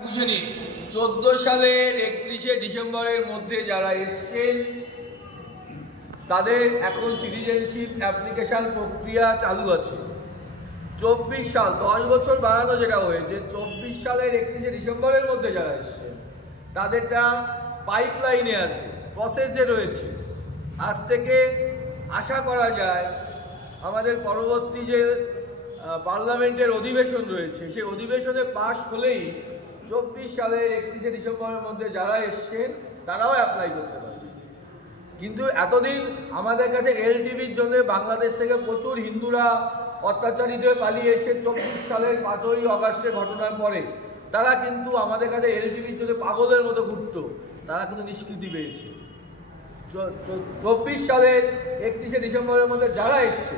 বুঝে নিন 14 সালের 31শে ডিসেম্বরের মধ্যে যারা এসছেন তাদের এখন সিটিজেনশিপ অ্যাপ্লিকেশন প্রক্রিয়া চালু আছে। 24 সাল 10 বছর বাড়ানো যেটা হয়েছে, 24 সালের 31শে ডিসেম্বরের মধ্যে যারা এসছেন তাদেরটা পাইপলাইনে আছে, প্রসেসে রয়েছে। আজ থেকে আশা করা যায় আমাদের পরবর্তী যে পার্লামেন্টের অধিবেশন রয়েছে সেই অধিবেশনে পাশ হলেই 24 সালের 31শে ডিসেম্বরের মধ্যে যারা এসছেন তারাও অ্যাপ্লাই করতে পারবে। কিন্তু এতদিন আমাদের কাছে এলটিভির জন্য বাংলাদেশ থেকে প্রচুর হিন্দুরা অত্যাচারিত হয়ে পালিয়ে এসে 24 সালের 5ই অগাস্টের ঘটনার পরে তারা কিন্তু আমাদের কাছে এলটিভির জন্য পাগলের মতো ঘুরত, তারা কিন্তু নিষ্কৃতি পেয়েছে। 24 সালের 31শে ডিসেম্বরের মধ্যে যারা এসছে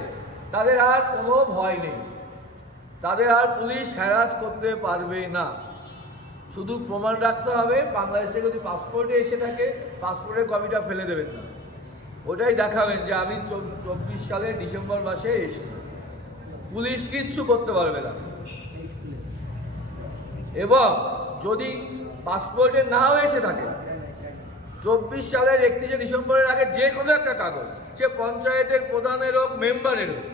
তাদের আর কোনো ভয় নেই, তাদের আর পুলিশ হ্যারাস করতে পারবে না। শুধু প্রমাণ রাখতে হবে, বাংলাদেশ থেকে যদি পাসপোর্টে এসে থাকে পাসপোর্টের কপিটা ফেলে দেবেন না, ওটাই দেখাবেন যে আমি 24 সালের ডিসেম্বর মাসে এসেছি। পুলিশ কিচ্ছু করতে পারবে না। এবং যদি পাসপোর্টে নাও এসে থাকে 24 সালের 31শে ডিসেম্বরের আগে যে কোনো একটা কাগজ, সে পঞ্চায়েতের প্রধানের হোক, মেম্বারের হোক,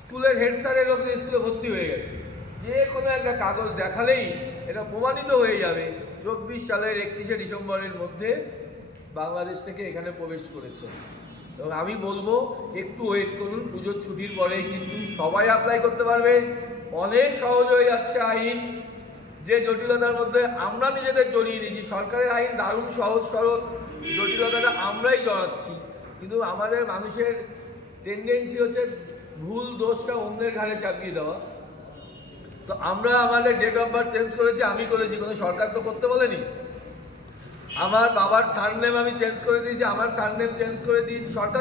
স্কুলের হেড স্যারের হোক, স্কুলে ভর্তি হয়ে গেছে, যে কোনো একটা কাগজ দেখালেই এটা প্রমাণিত হয়ে যাবে 24 সালের 31শে ডিসেম্বরের মধ্যে বাংলাদেশ থেকে এখানে প্রবেশ করেছে। এবং আমি বলবো একটু ওয়েট করুন, পুজোর ছুটির পরেই কিন্তু সবাই অ্যাপ্লাই করতে পারবে। অনেক সহজ হয়ে যাচ্ছে আইন, যে জটিলতার মধ্যে আমরা নিজেদের জড়িয়ে নিয়েছি। সরকারের আইন দারুণ সহজ সরল, জটিলতাটা আমরাই জড়াচ্ছি। কিন্তু আমাদের মানুষের টেন্ডেন্সি হচ্ছে ভুল দোষটা অন্যের ঘাড়ে চাপিয়ে দেওয়া। তো আমরা আমাদের ডেট অফ বার্থ চেঞ্জ করেছি, আমি করেছি, কোনো সরকার তো করতে বলেনি। আমার বাবার সারনেম আমি চেঞ্জ করে দিয়েছি, আমার সারনেম চেঞ্জ করে দিয়েছি, সরকার